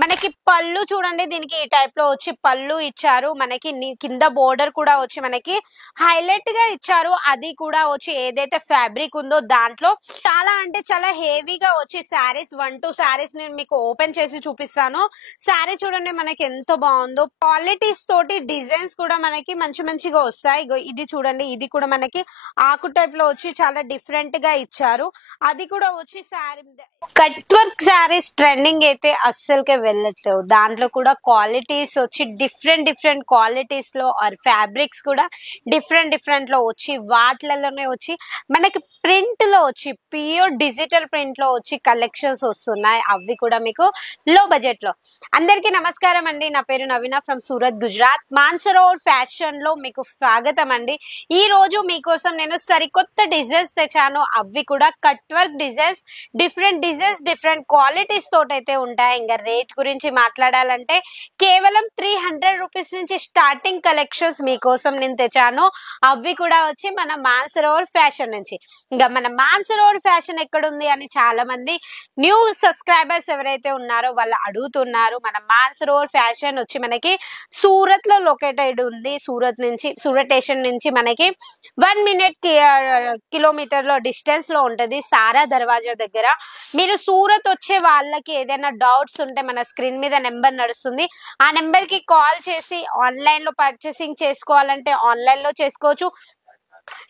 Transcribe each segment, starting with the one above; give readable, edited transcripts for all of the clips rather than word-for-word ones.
మనకి పళ్ళు చూడండి, దీనికి ఈ టైప్ లో వచ్చి పళ్ళు ఇచ్చారు. మనకి కింద బోర్డర్ కూడా వచ్చి మనకి హైలైట్ గా ఇచ్చారు. అది కూడా వచ్చి ఏదైతే ఫ్యాబ్రిక్ ఉందో దాంట్లో చాలా అంటే చాలా హెవీగా వచ్చి శారీస్ 1-2 శారీస్ నేను మీకు ఓపెన్ చేసి చూపిస్తాను. శారీ చూడండి మనకి ఎంత బాగుందో. క్వాలిటీస్ తోటి డిజైన్స్ కూడా మనకి మంచి మంచిగా వస్తాయి. ఇది చూడండి, ఇది కూడా మనకి ఆకు టైప్ లో వచ్చి చాలా డిఫరెంట్ గా ఇచ్చారు. అది కూడా వచ్చి sari cut work saris trending అయితే అస్సలకే వెళ్ళట్లేవు. దాంట్లో కూడా క్వాలిటీస్ వచ్చి డిఫరెంట్ డిఫరెంట్ క్వాలిటీస్ లో ఆర్ ఫ్యాబ్రిక్స్ కూడా డిఫరెంట్ డిఫరెంట్ లో వచ్చి వాటిలలోనే వచ్చి మనకి ప్రింట్ లో వచ్చి ప్యూర్ డిజిటల్ ప్రింట్ లో వచ్చి కలెక్షన్స్ వస్తున్నాయి. అవి కూడా మీకు లో బడ్జెట్ లో. అందరికీ నమస్కారం అండి, నా పేరు నవీన ఫ్రమ్ సూరత్, గుజరాత్. మాన్సరోవర్ ఫ్యాషన్ లో మీకు స్వాగతం అండి. ఈ రోజు మీకోసం నేను సరికొత్త డిజైన్స్ తెచ్చాను. అవి కూడా cut work designs, different designs, different qualities తోటైతే ఉంటాయి. ఇంకా రేట్ గురించి మాట్లాడాలంటే కేవలం 300 రూపీస్ నుంచి స్టార్టింగ్ కలెక్షన్స్ మీకోసం నేను తెచ్చాను. అవి కూడా వచ్చి మన మాన్సరోవర్ ఫ్యాషన్ నుంచి. ఇంకా మన మాన్సరోవర్ ఫ్యాషన్ ఎక్కడుంది అని చాలా మంది న్యూ సబ్స్క్రైబర్స్ ఎవరైతే ఉన్నారో వాళ్ళు అడుగుతున్నారు. మన మాన్సరోవర్ ఫ్యాషన్ వచ్చి మనకి సూరత్ లో లొకేటెడ్ ఉంది. సూరత్ స్టేషన్ నుంచి మనకి 1 మినిట్ కిలోమీటర్ లో డిస్టెన్స్ లో ఉంటది, సారా దర్వాజా దగ్గర. మీరు సూరత్ వచ్చే వాళ్ళకి ఏదైనా డౌట్స్ ఉంటే మన స్క్రీన్ మీద నెంబర్ నడుస్తుంది, ఆ నెంబర్ కి కాల్ చేసి ఆన్లైన్ లో పర్చేసింగ్ చేసుకోవాలంటే ఆన్లైన్ లో చేసుకోవచ్చు.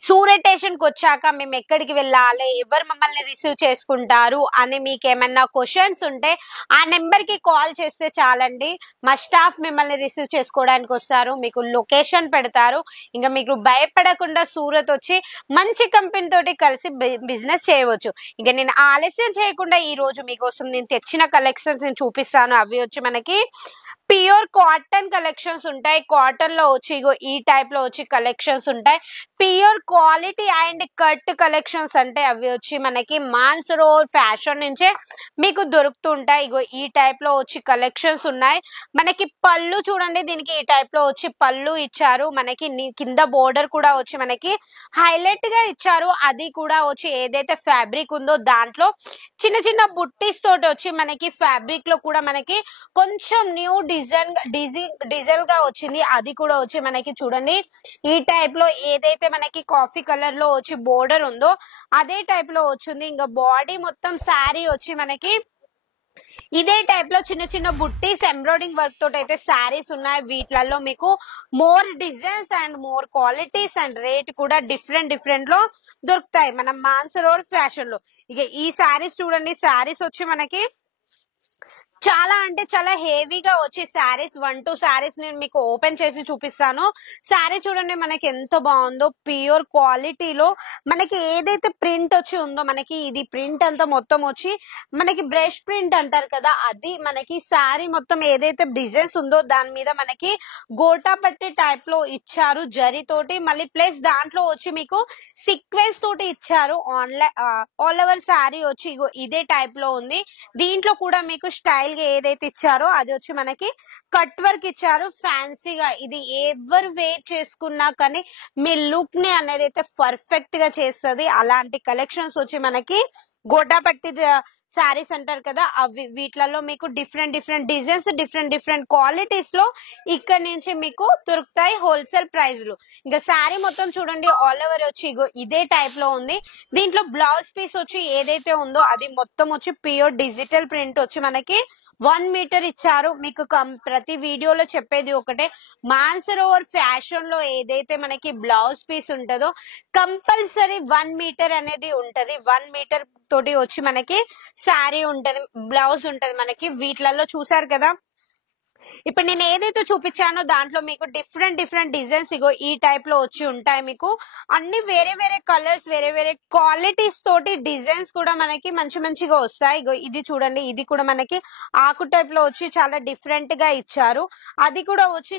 సూరత్ స్టేషన్ కి వచ్చాక మేము ఎక్కడికి వెళ్ళాలి, ఎవరు మమ్మల్ని రిసీవ్ చేసుకుంటారు అని మీకు ఏమన్నా క్వశ్చన్స్ ఉంటే ఆ నెంబర్ కి కాల్ చేస్తే చాలండి. మా స్టాఫ్ మిమ్మల్ని రిసీవ్ చేసుకోవడానికి వస్తారు, మీకు లొకేషన్ పెడతారు. ఇంకా మీకు భయపడకుండా సూరత్ వచ్చి మంచి కంపెనీ తోటి కలిసి బిజినెస్ చేయవచ్చు. ఇంకా నేను ఆలస్యం చేయకుండా ఈ రోజు మీకోసం నేను తెచ్చిన కలెక్షన్స్ నేను చూపిస్తాను. అవి వచ్చి మనకి ప్యూర్ కాటన్ కలెక్షన్స్ ఉంటాయి. కాటన్ లో వచ్చి ఈ టైప్ లో వచ్చి కలెక్షన్స్ ఉంటాయి. Pure quality and cut collections అంటే అవి వచ్చి మనకి మాన్సరోవర్ ఫ్యాషన్ నుంచే మీకు దొరుకుతుంటాయి. ఈ టైప్ లో వచ్చి కలెక్షన్స్ ఉన్నాయి. మనకి పళ్ళు చూడండి, దీనికి ఈ టైప్ లో వచ్చి పళ్ళు ఇచ్చారు. మనకి కింద బోర్డర్ కూడా వచ్చి మనకి హైలైట్ గా ఇచ్చారు. అది కూడా వచ్చి ఏదైతే ఫ్యాబ్రిక్ ఉందో దాంట్లో చిన్న చిన్న బుట్టీస్ తోటి వచ్చి మనకి ఫ్యాబ్రిక్ లో కూడా మనకి కొంచెం న్యూ డిజైన్ గా వచ్చింది. అది కూడా వచ్చి మనకి చూడండి ఈ టైప్ లో ఏదైతే మనకి కాఫీ కలర్ లో వచ్చి బోర్డర్ ఉందో అదే టైప్ లో వచ్చింది. ఇంకా బాడీ మొత్తం శారీ వచ్చి మనకి ఇదే టైప్ లో చిన్న చిన్న బుట్టీస్ ఎంబ్రాయిడింగ్ వర్క్ తోటి అయితే శారీస్ ఉన్నాయి. వీటిలలో మీకు more designs and more qualities and rate కూడా డిఫరెంట్ డిఫరెంట్ లో దొరుకుతాయి మన మాన్సరోవర్ ఫ్యాషన్ లో. ఇక ఈ శారీస్ చూడండి, శారీస్ వచ్చి మనకి చాలా అంటే చాలా హెవీగా వచ్చి శారీస్ 1-2 శారీస్ నేను మీకు ఓపెన్ చేసి చూపిస్తాను. శారీ చూడండి మనకి ఎంత బాగుందో. ప్యూర్ క్వాలిటీలో మనకి ఏదైతే ప్రింట్ వచ్చి ఉందో మనకి ఇది ప్రింట్ అంతా మొత్తం వచ్చి మనకి బ్రష్ ప్రింట్ అంటారు కదా, అది మనకి శారీ మొత్తం ఏదైతే డిజైన్స్ ఉందో దాని మీద మనకి గోటా పట్టి టైప్ లో ఇచ్చారు జరీ తోటి. మళ్ళీ ప్లస్ దాంట్లో వచ్చి మీకు సీక్వెన్స్ తోటి ఇచ్చారు. ఆల్ ఓవర్ శారీ వచ్చి ఇదే టైప్ లో ఉంది. దీంట్లో కూడా మీకు స్టైల్ గా ఏదైతే ఇచ్చారో అది వచ్చి మనకి కట్ వర్క్ ఇచ్చారు ఫ్యాన్సీగా. ఇది ఎవరు వేర్ చేసుకున్నా కానీ మీ లుక్ ని అనేది అయితే పర్ఫెక్ట్ గా చేస్తుంది. అలాంటి కలెక్షన్స్ వచ్చి మనకి గోటాపట్టి శారీస్ అంటారు కదా, అవి వీటిలలో మీకు different different designs, different different qualities లో ఇక్కడ నుంచి మీకు దొరుకుతాయి హోల్సేల్ ప్రైస్ లో. ఇంకా శారీ మొత్తం చూడండి ఆల్ ఓవర్ వచ్చి ఇదే టైప్ లో ఉంది. దీంట్లో బ్లౌజ్ పీస్ వచ్చి ఏదైతే ఉందో అది మొత్తం వచ్చి ప్యూర్ డిజిటల్ ప్రింట్ వచ్చి మనకి 1 మీటర్ ఇచ్చారు. మీకు ప్రతి వీడియోలో చెప్పేది ఒకటే, మాన్సరోవర్ ఫ్యాషన్ లో ఏదైతే మనకి బ్లౌజ్ పీస్ ఉంటుందో కంపల్సరీ 1 మీటర్ అనేది ఉంటది. 1 మీటర్ తోటి వచ్చి మనకి శారీ ఉంటది, బ్లౌజ్ ఉంటది. మనకి వీటిలలో చూసారు కదా, ఇప్పుడు నేను ఏదైతే చూపించానో దాంట్లో మీకు డిఫరెంట్ డిఫరెంట్ డిజైన్స్ ఈ టైప్ లో వచ్చి ఉంటాయి. మీకు అన్ని వేరే వేరే కలర్స్, వేరే వేరే క్వాలిటీస్ తోటి డిజైన్స్ కూడా మనకి మంచి మంచిగా వస్తాయి. ఇది చూడండి, ఇది కూడా మనకి ఆకు టైప్ లో వచ్చి చాలా డిఫరెంట్ గా ఇచ్చారు. అది కూడా వచ్చి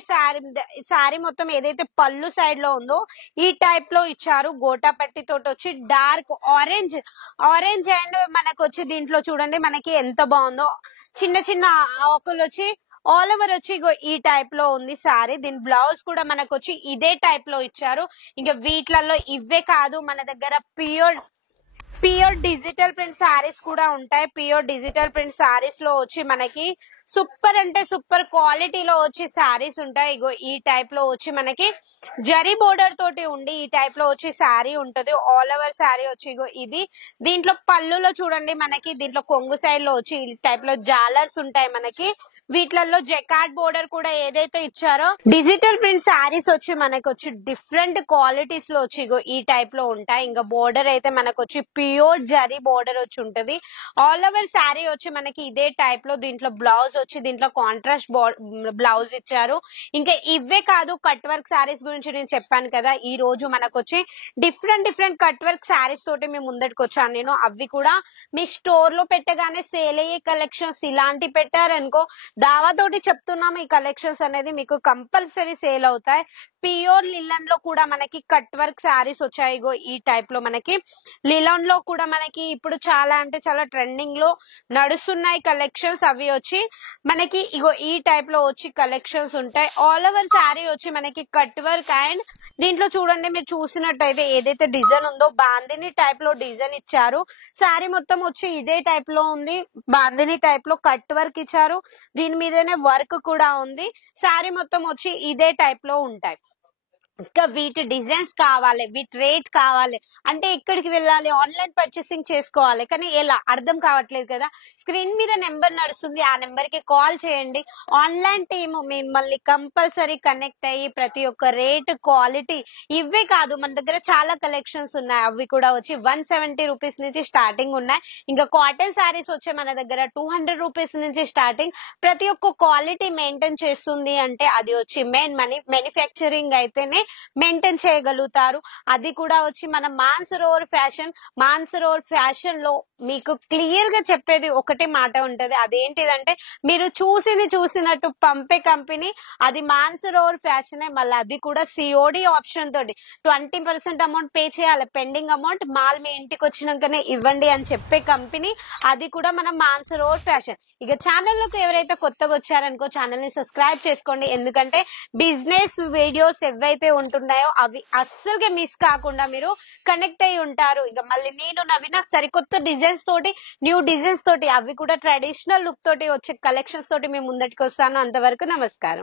శారీ మొత్తం ఏదైతే పళ్ళు సైడ్ లో ఉందో ఈ టైప్ లో ఇచ్చారు. గోటా పట్టి తోటి వచ్చి డార్క్ ఆరెంజ్ అండ్ మనకు వచ్చి దీంట్లో చూడండి మనకి ఎంత బాగుందో. చిన్న చిన్న ఆకులు వచ్చి ఆల్ ఓవర్ వచ్చి ఈ టైప్ లో ఉంది సారీ. దీని బ్లౌజ్ కూడా మనకు వచ్చి ఇదే టైప్ లో ఇచ్చారు. ఇంకా వీటిలలో ఇవే కాదు, మన దగ్గర ప్యూర్ డిజిటల్ ప్రింట్ శారీస్ కూడా ఉంటాయి. ప్యూర్ డిజిటల్ ప్రింట్ శారీస్ లో వచ్చి మనకి సూపర్ అంటే సూపర్ క్వాలిటీలో వచ్చి శారీస్ ఉంటాయి. ఇగో ఈ టైప్ లో వచ్చి మనకి జరీ బోర్డర్ తోటి ఉండి ఈ టైప్ లో వచ్చి శారీ ఉంటది. ఆల్ ఓవర్ శారీ వచ్చి ఇగో ఇది. దీంట్లో పళ్ళులో చూడండి మనకి దీంట్లో కొంగు సైడ్ లో వచ్చి ఈ టైప్ లో జాలర్స్ ఉంటాయి మనకి. వీటిలలో జకార్డ్ బోర్డర్ కూడా ఏదైతే ఇచ్చారో డిజిటల్ ప్రింట్ శారీస్ వచ్చి మనకి వచ్చి డిఫరెంట్ క్వాలిటీస్ లో వచ్చి ఇగో ఈ టైప్ లో ఉంటాయి. ఇంకా బోర్డర్ అయితే మనకు వచ్చి ప్యూర్ జరీ బోర్డర్ వచ్చి ఉంటది. ఆల్ ఓవర్ శారీ వచ్చి మనకి ఇదే టైప్ లో దీంట్లో బ్లౌజ్ వచ్చి దీంట్లో కాంట్రాస్ట్ బ్లౌజ్ ఇచ్చారు. ఇంకా ఇవే కాదు కట్ వర్క్ శారీస్ గురించి నేను చెప్పాను కదా, ఈ రోజు మనకు వచ్చి డిఫరెంట్ కట్ వర్క్ శారీస్ తోటి మేము ముందటికి వచ్చాను నేను. అవి కూడా మీ స్టోర్ లో పెట్టగానే సేల్ అయ్యే కలెక్షన్స్. ఇలాంటి పెట్టారనుకో దావా తోటి చెప్తున్నాము, ఈ కలెక్షన్స్ అనేది మీకు కంపల్సరీ సేల్ అవుతాయి. ప్యూర్ లిలన్ లో కూడా మనకి కట్ వర్క్ శారీస్ వచ్చాయి. ఇగో ఈ టైప్ లో మనకి లిలన్ లో కూడా మనకి ఇప్పుడు చాలా అంటే చాలా ట్రెండింగ్ లో నడుస్తున్నాయి కలెక్షన్స్. అవి వచ్చి మనకి ఇగో ఈ టైప్ లో వచ్చి కలెక్షన్స్ ఉంటాయి. ఆల్ ఓవర్ శారీ వచ్చి మనకి కట్ వర్క్ అండ్ దీంట్లో చూడండి మీరు చూసినట్టయితే ఏదైతే డిజైన్ ఉందో బాందిని టైప్ లో డిజైన్ ఇచ్చారు. శారీ మొత్తం వచ్చి ఇదే టైప్ లో ఉంది. బాందిని టైప్ లో కట్ వర్క్ ఇచ్చారు. దీని మీదనే వర్క్ కూడా ఉంది. శారీ మొత్తం వచ్చి ఇదే టైప్ లో ఉంటాయి. ఇంకా వీటి డిజైన్స్ కావాలి, వీటి రేట్ కావాలి అంటే ఎక్కడికి వెళ్ళాలి, ఆన్లైన్ పర్చేసింగ్ చేసుకోవాలి, కానీ ఎలా అర్థం కావట్లేదు కదా. స్క్రీన్ మీద నెంబర్ నడుస్తుంది, ఆ నెంబర్ కి కాల్ చేయండి. ఆన్లైన్ టీమ్ మిమ్మల్ని కంపల్సరీ కనెక్ట్ అయ్యి ప్రతి ఒక్క రేట్ క్వాలిటీ ఇవే కాదు మన దగ్గర చాలా కలెక్షన్స్ ఉన్నాయి. అవి కూడా వచ్చి 170 రూపీస్ నుంచి స్టార్టింగ్ ఉన్నాయి. ఇంకా కాటన్ శారీస్ వచ్చే మన దగ్గర 200 రూపీస్ నుంచి స్టార్టింగ్. ప్రతి ఒక్క క్వాలిటీ మెయింటైన్ చేస్తుంది అంటే అది వచ్చి మెయిన్ మ్యానుఫ్యాక్చరింగ్ అయితేనే మెయింటైన్ చేయగలుగుతారు. అది కూడా వచ్చి మన మాన్సరోవర్ ఫ్యాషన్ లో మీకు క్లియర్ గా చెప్పేది ఒకటే మాట ఉంటది. అదేంటిదంటే మీరు చూసినట్టు పంపే కంపెనీ అది మాన్సరోవర్ ఫ్యాషన్. మళ్ళీ అది కూడా సిఓడి ఆప్షన్ తోటి 20% అమౌంట్ పే చేయాలి, పెండింగ్ అమౌంట్ మాల్ మీ ఇంటికి వచ్చినాకనే ఇవ్వండి అని చెప్పే కంపెనీ అది కూడా మన మాన్సరోవర్ ఫ్యాషన్. ఇక ఛానల్లోకి ఎవరైతే కొత్తగా వచ్చారనుకో ఛానల్ ని సబ్స్క్రైబ్ చేసుకోండి. ఎందుకంటే బిజినెస్ వీడియోస్ ఏవైతే ఉంటున్నాయో అవి అస్సలుగా మిస్ కాకుండా మీరు కనెక్ట్ అయి ఉంటారు. ఇక మళ్ళీ నేను నవీన సరికొత్త డిజైన్స్ తోటి న్యూ డిజైన్స్ తోటి అవి కూడా ట్రెడిషనల్ లుక్ తోటి వచ్చే కలెక్షన్స్ తోటి మేము ముందటికి వస్తాను. అంతవరకు నమస్కారం.